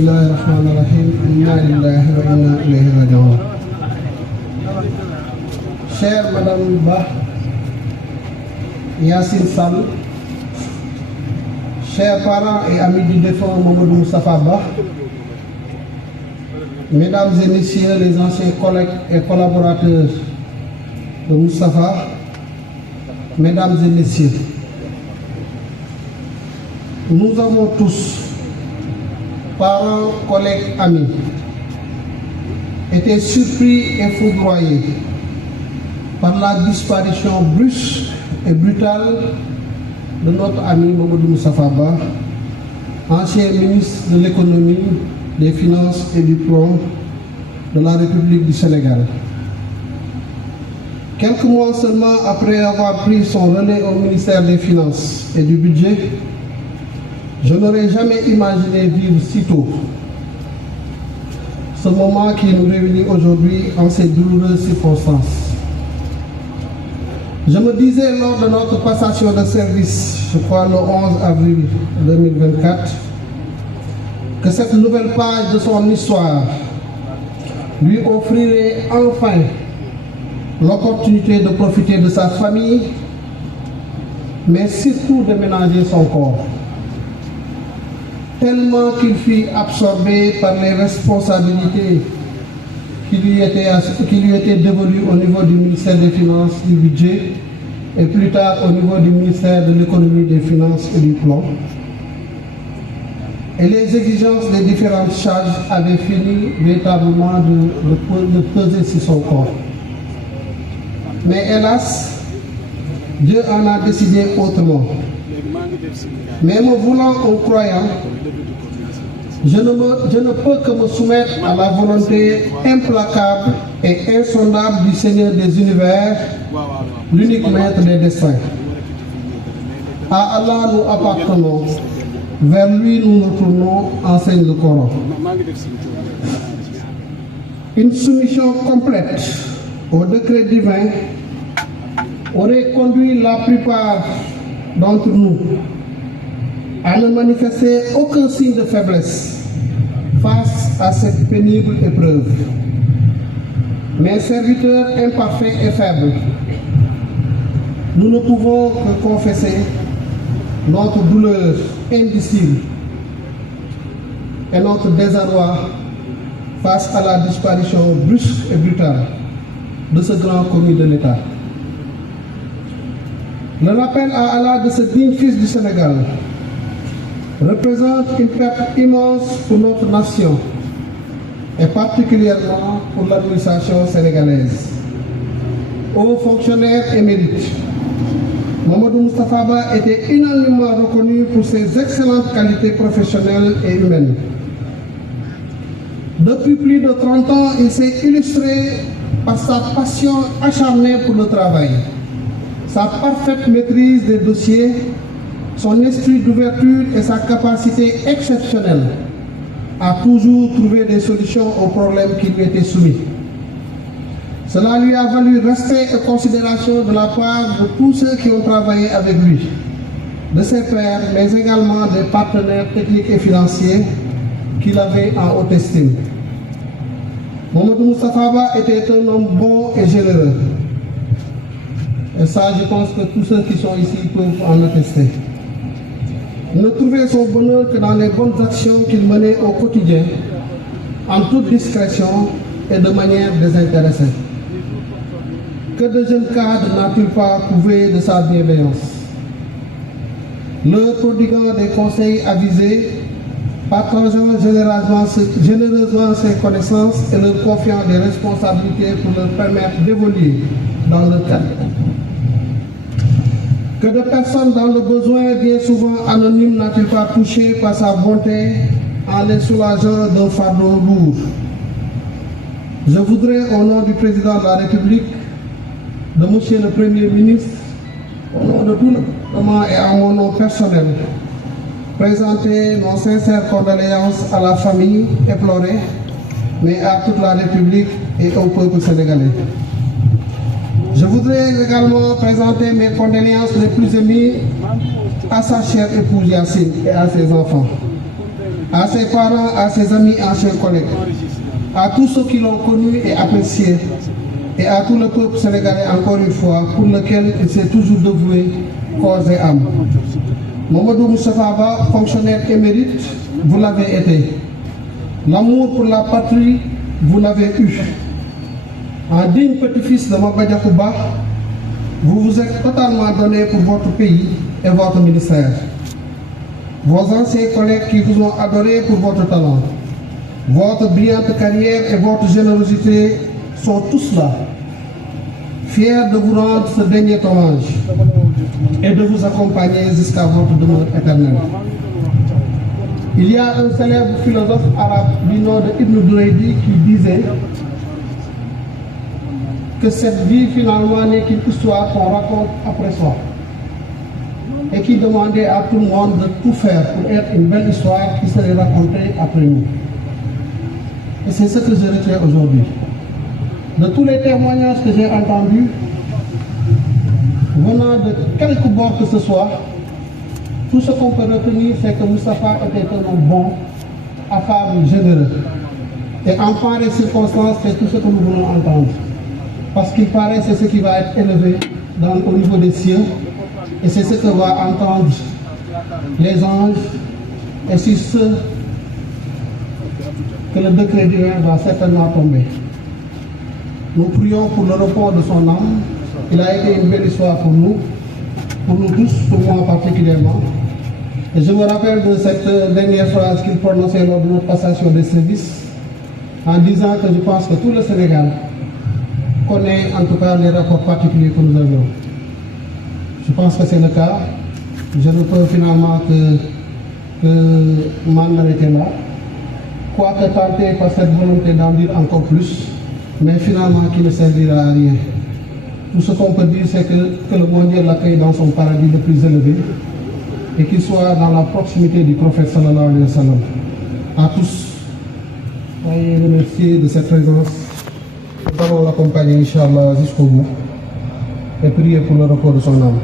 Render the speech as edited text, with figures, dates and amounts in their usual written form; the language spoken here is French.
Bismillahirrahmanirrahim. Inna lillahi wa inna ilayhi raji'un. Chère Madame Ba, Yacine Sall, chers parents et amis du défunt Mamadou Moustapha Ba, Mesdames et Messieurs les anciens collègues et collaborateurs de Moustapha, Mesdames et Messieurs, nous avons tous, parents, collègues, amis, été surpris et foudroyés par la disparition brusque et brutale de notre ami Mamadou Moustapha Ba, ancien ministre de l'économie, des finances et du plan de la République du Sénégal. Quelques mois seulement après avoir pris son relais au ministère des Finances et du Budget, je n'aurais jamais imaginé vivre si tôt ce moment qui nous réunit aujourd'hui en ces douloureuses circonstances. Je me disais lors de notre passation de service, je crois le 11 avril 2024, que cette nouvelle page de son histoire lui offrirait enfin l'opportunité de profiter de sa famille, mais surtout de ménager son corps. Tellement qu'il fut absorbé par les responsabilités qui lui étaient dévolues au niveau du ministère des Finances, du Budget, et plus tard au niveau du ministère de l'Économie, des Finances et du Plan. Et les exigences des différentes charges avaient fini véritablement de peser sur son corps. Mais hélas, Dieu en a décidé autrement. Mais me voulant un croyant, je ne peux que me soumettre à la volonté implacable et insondable du Seigneur des univers, l'unique maître des destins. À Allah nous appartenons, vers lui nous nous tournons, enseigne le Coran. Une soumission complète au décret divin aurait conduit la plupart d'entre nous à ne manifester aucun signe de faiblesse face à cette pénible épreuve. Mais serviteurs imparfaits et faibles, nous ne pouvons que confesser notre douleur indicible et notre désarroi face à la disparition brusque et brutale de ce grand commis de l'État. Le rappel à Allah de ce digne fils du Sénégal représente une perte immense pour notre nation et particulièrement pour l'administration sénégalaise. Hauts fonctionnaires émérites, Mamadou Moustapha Ba était unanimement reconnu pour ses excellentes qualités professionnelles et humaines. Depuis plus de 30 ans, il s'est illustré par sa passion acharnée pour le travail, sa parfaite maîtrise des dossiers, son esprit d'ouverture et sa capacité exceptionnelle à toujours trouver des solutions aux problèmes qui lui étaient soumis. Cela lui a valu respect et considération de la part de tous ceux qui ont travaillé avec lui, de ses pairs, mais également des partenaires techniques et financiers qu'il avait en haute estime. Mamadou Moustapha Ba était un homme bon et généreux. Et ça, je pense que tous ceux qui sont ici peuvent en attester. Il ne trouvait son bonheur que dans les bonnes actions qu'il menait au quotidien, en toute discrétion et de manière désintéressée. Que de jeunes cadres n'a-t-il pas prouvé de sa bienveillance? Leur prodiguant des conseils avisés, partageant généreusement ses connaissances et leur confiant des responsabilités pour leur permettre d'évoluer dans le cadre. Que de personnes dans le besoin, bien souvent anonymes, n'a-t-il pas touché par sa bonté en les soulageant d'un fardeau lourd? Je voudrais, au nom du président de la République, de monsieur le Premier ministre, au nom de tout le gouvernement et à mon nom personnel, présenter nos sincères condoléances à la famille éplorée, mais à toute la République et au peuple sénégalais. Je voudrais également présenter mes condoléances les plus émues à sa chère épouse Yacine et à ses enfants. à ses parents, à ses amis, anciens collègues, à tous ceux qui l'ont connu et apprécié, et à tout le peuple sénégalais encore une fois, pour lequel il s'est toujours dévoué corps et âme. Mamadou Moustapha Ba, fonctionnaire émérite, vous l'avez été. L'amour pour la patrie, vous l'avez eu. En digne petit-fils de Maba Diakhou Ba, vous vous êtes totalement donné pour votre pays et votre ministère. Vos anciens collègues qui vous ont adoré pour votre talent, votre brillante carrière et votre générosité sont tous là, fiers de vous rendre ce dernier hommage et de vous accompagner jusqu'à votre demeure éternelle. Il y a un célèbre philosophe arabe du nom de Ibn Duraydi qui disait que cette vie finalement n'est qu'une histoire qu'on raconte après soi, et qui demandait à tout le monde de tout faire pour être une belle histoire qui serait racontée après nous. Et c'est ce que je retiens aujourd'hui. De tous les témoignages que j'ai entendus, venant de quelque bord que ce soit, tout ce qu'on peut retenir, c'est que Moustapha était un homme bon, affable, généreux. Et en pareille circonstance, c'est tout ce que nous voulons entendre. Parce qu'il paraît, c'est ce qui va être élevé au niveau des cieux. Et c'est ce que vont entendre les anges. Et c'est ce que le décret divin va certainement tomber. Nous prions pour le repos de son âme. Il a été une belle histoire pour nous tous, pour moi particulièrement. Et je me rappelle de cette dernière phrase qu'il prononçait lors de notre passation de service, en disant que je pense que tout le Sénégal connaît en tout cas les rapports particuliers que nous avions. Je pense que c'est le cas. Je ne peux finalement que m'en arrêter là. Quoique tenté par cette volonté d'en dire encore plus, mais finalement qui ne servira à rien. Tout ce qu'on peut dire, c'est que le bon Dieu l'accueille dans son paradis le plus élevé et qu'il soit dans la proximité du prophète sallallahu alayhi wa sallam. À tous, soyez remerciés de cette présence. Nous allons l'accompagner, Inch'Allah, jusqu'au bout et prier pour le repos de son âme.